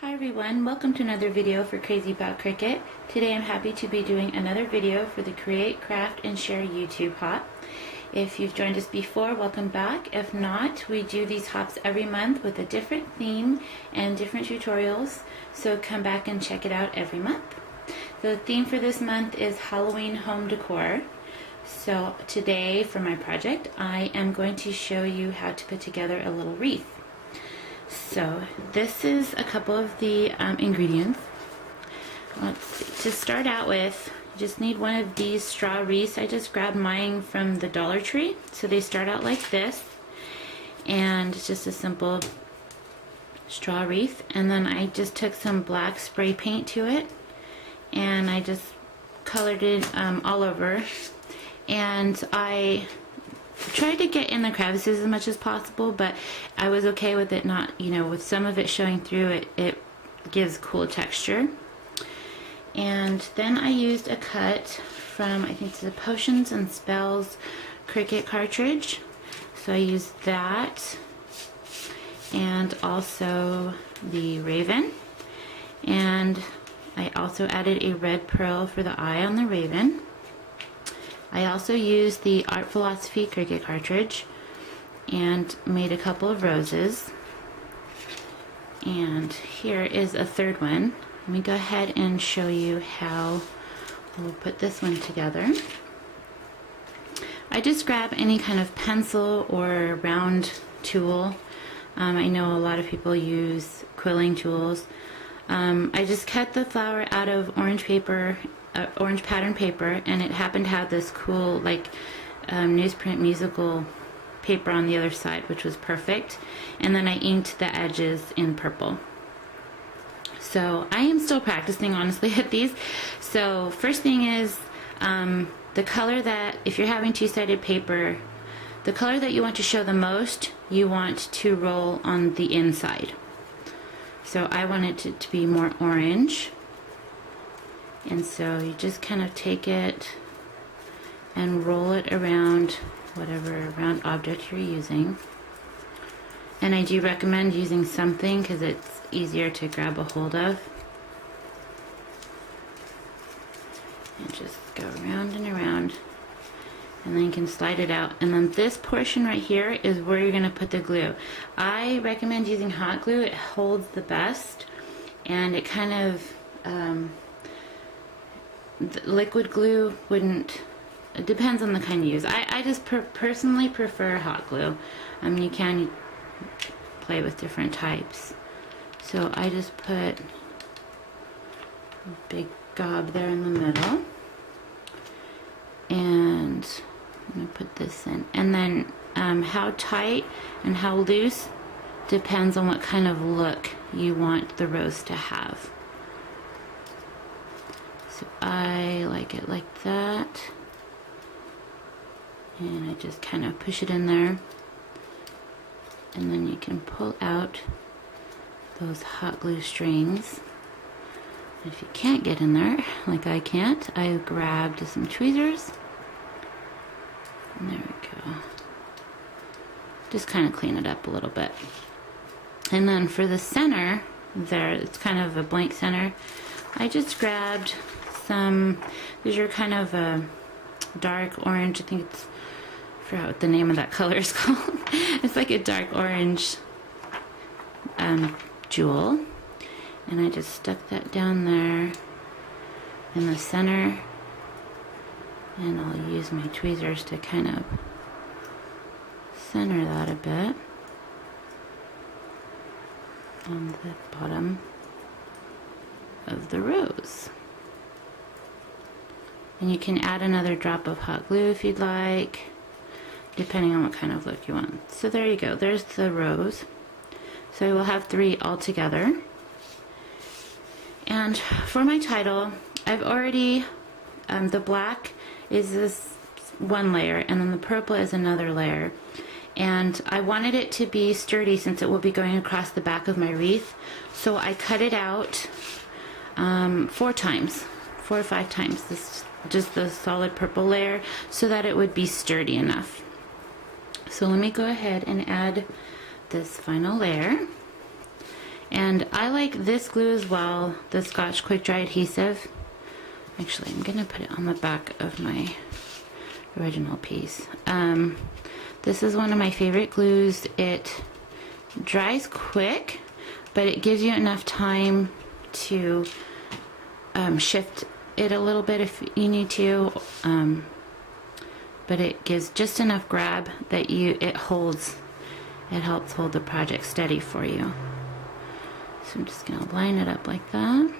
Hi everyone, welcome to another video for Crazy About Cricut. Today I'm happy to be doing another video for the Create, Craft, and Share YouTube hop. If you've joined us before, welcome back. If not, we do these hops every month with a different theme and different tutorials, so come back and check it out every month. The theme for this month is Halloween home decor. So today for my project, I am going to show you how to put together a little wreath. So this is a couple of the ingredients. Let's see. To start out with, you just need one of these straw wreaths. I just grabbed mine from the Dollar Tree. So they start out like this, and it's just a simple straw wreath. And then I just took some black spray paint to it, and I just colored it all over. And I tried to get in the crevices as much as possible, but I was okay with it not, with some of it showing through. It gives cool texture. And then I used a cut from, I think it's the Potions and Spells Cricut cartridge. So I used that, and also the Raven. And I also added a red pearl for the eye on the Raven. I also used the Art Philosophy Cricut cartridge and made a couple of roses. And here is a third one. Let me go ahead and show you how we'll put this one together. I just grab any kind of pencil or round tool. I know a lot of people use quilling tools. I just cut the flower out of orange paper, orange pattern paper, and it happened to have this cool newsprint musical paper on the other side, which was perfect. And then I inked the edges in purple. So I am still practicing, honestly, at these. So first thing is the color that, if you're having two-sided paper, the color that you want to show the most, you want to roll on the inside. So I wanted it to be more orange. And so you just kind of take it and roll it around whatever round object you're using. And I do recommend using something because it's easier to grab a hold of. And just go around and around. And then you can slide it out. And then this portion right here is where you're going to put the glue. I recommend using hot glue. It holds the best. And it kind of... liquid glue wouldn't, it depends on the kind you use. I just personally prefer hot glue. You can play with different types. So I just put a big gob there in the middle, and I'm going to put this in. And then how tight and how loose depends on what kind of look you want the rose to have. So I like it like that, and I just kind of push it in there, and then you can pull out those hot glue strings. And if you can't get in there, like I can't, I grabbed some tweezers, and there we go. Just kind of clean it up a little bit. And then for the center there, it's kind of a blank center, I just grabbed these are kind of a dark orange. I think it's, I forgot what the name of that color is called. It's like a dark orange jewel. And I just stuck that down there in the center. And I'll use my tweezers to kind of center that a bit on the bottom of the rose. And you can add another drop of hot glue if you'd like, depending on what kind of look you want. So there you go, there's the rose. So I will have 3 all together. And for my title, I've already, the black is this one layer, and then the purple is another layer. And I wanted it to be sturdy since it will be going across the back of my wreath. So I cut it out 4 times, 4 or 5 times. This just the solid purple layer, so that it would be sturdy enough. So let me go ahead and add this final layer. And I like this glue as well, the Scotch Quick Dry Adhesive. Actually, I'm gonna put it on the back of my original piece. This is one of my favorite glues. It dries quick, but it gives you enough time to shift it a little bit if you need to. But it gives just enough grab that it helps hold the project steady for you. So I'm just gonna line it up like that. And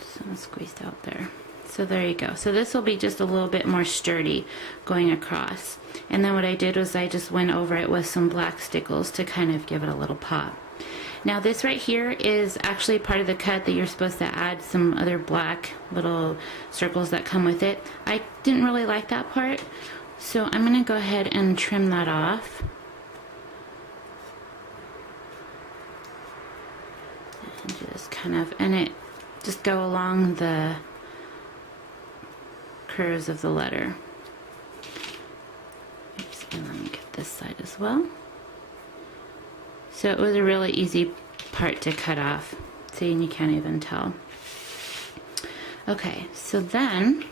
some squeezed out there. So there you go. So this will be just a little bit more sturdy going across. And then what I did was I just went over it with some black stickles to kind of give it a little pop. Now this right here is actually part of the cut that you're supposed to add some other black little circles that come with it. I didn't really like that part, so I'm going to go ahead and trim that off. And just just go along the curves of the letter. Oops, and let me get this side as well. So it was a really easy part to cut off. See, and you can't even tell. Okay, so then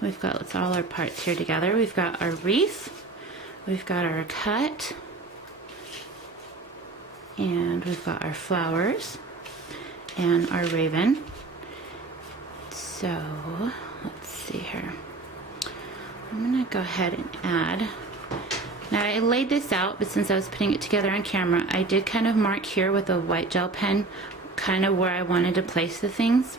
we've got all our parts here together. We've got our wreath, we've got our cut, and we've got our flowers and our raven. So let's see here. I'm gonna go ahead and add. Now I laid this out, but since I was putting it together on camera, I did kind of mark here with a white gel pen kind of where I wanted to place the things.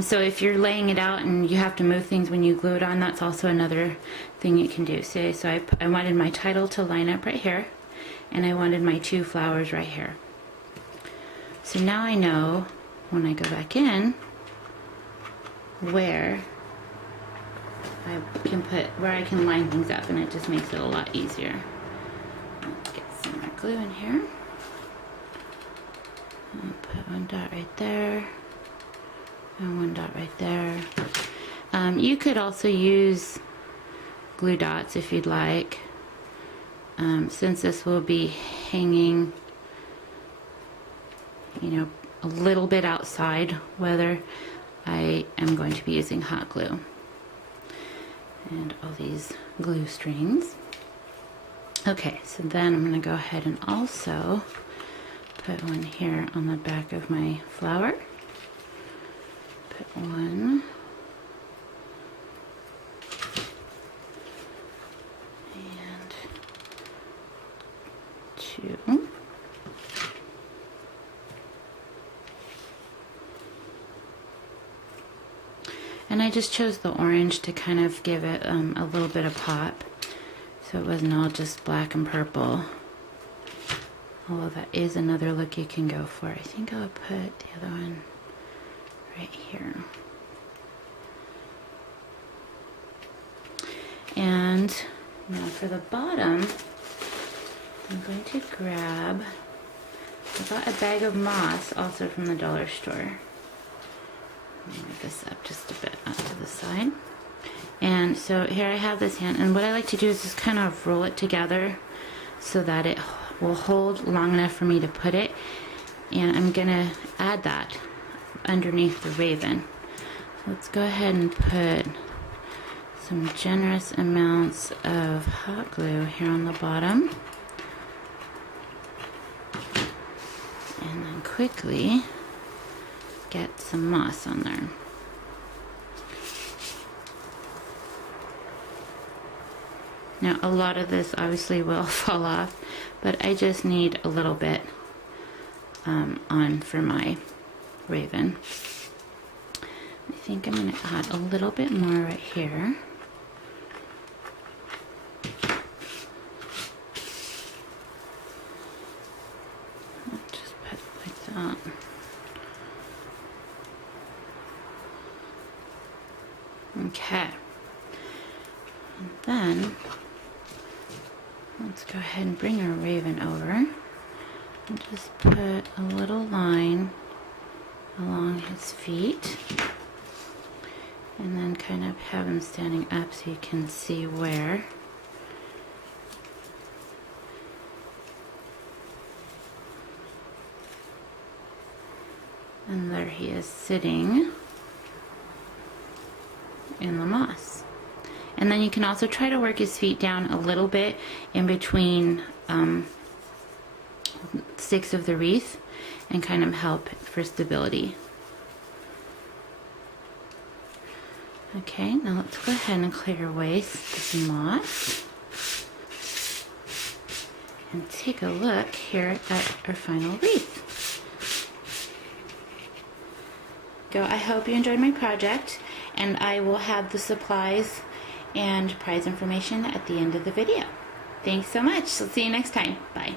So if you're laying it out and you have to move things when you glue it on, that's also another thing you can do. So I wanted my title to line up right here, and I wanted my two flowers right here. So now I know when I go back in where I can line things up, and it just makes it a lot easier. Let's get some more glue in here. And put one dot right there, and one dot right there. You could also use glue dots if you'd like. Since this will be hanging, a little bit outside weather, I am going to be using hot glue. And all these glue strings. Okay, so then I'm going to go ahead and also put one here on the back of my flower. Put one. And two. And I just chose the orange to kind of give it a little bit of pop, so it wasn't all just black and purple. Although that is another look you can go for. I think I'll put the other one right here. And now for the bottom, I'm going to grab, I got a bag of moss also from the dollar store. Move this up just a bit onto the side. And so here I have this hand, and what I like to do is just kind of roll it together so that it will hold long enough for me to put it. And I'm gonna add that underneath the raven. So let's go ahead and put some generous amounts of hot glue here on the bottom. And then quickly get some moss on there. Now a lot of this obviously will fall off, but I just need a little bit on for my raven. I think I'm going to add a little bit more right here. I'll just put it like that. Okay, and then let's go ahead and bring our raven over and just put a little line along his feet, and then kind of have him standing up so you can see where where he is sitting in the moss. And then you can also try to work his feet down a little bit in between sticks of the wreath and kind of help for stability. Okay, now let's go ahead and clear away this moss and take a look here at our final wreath. I hope you enjoyed my project, and I will have the supplies and prize information at the end of the video. Thanks so much. I'll see you next time. Bye.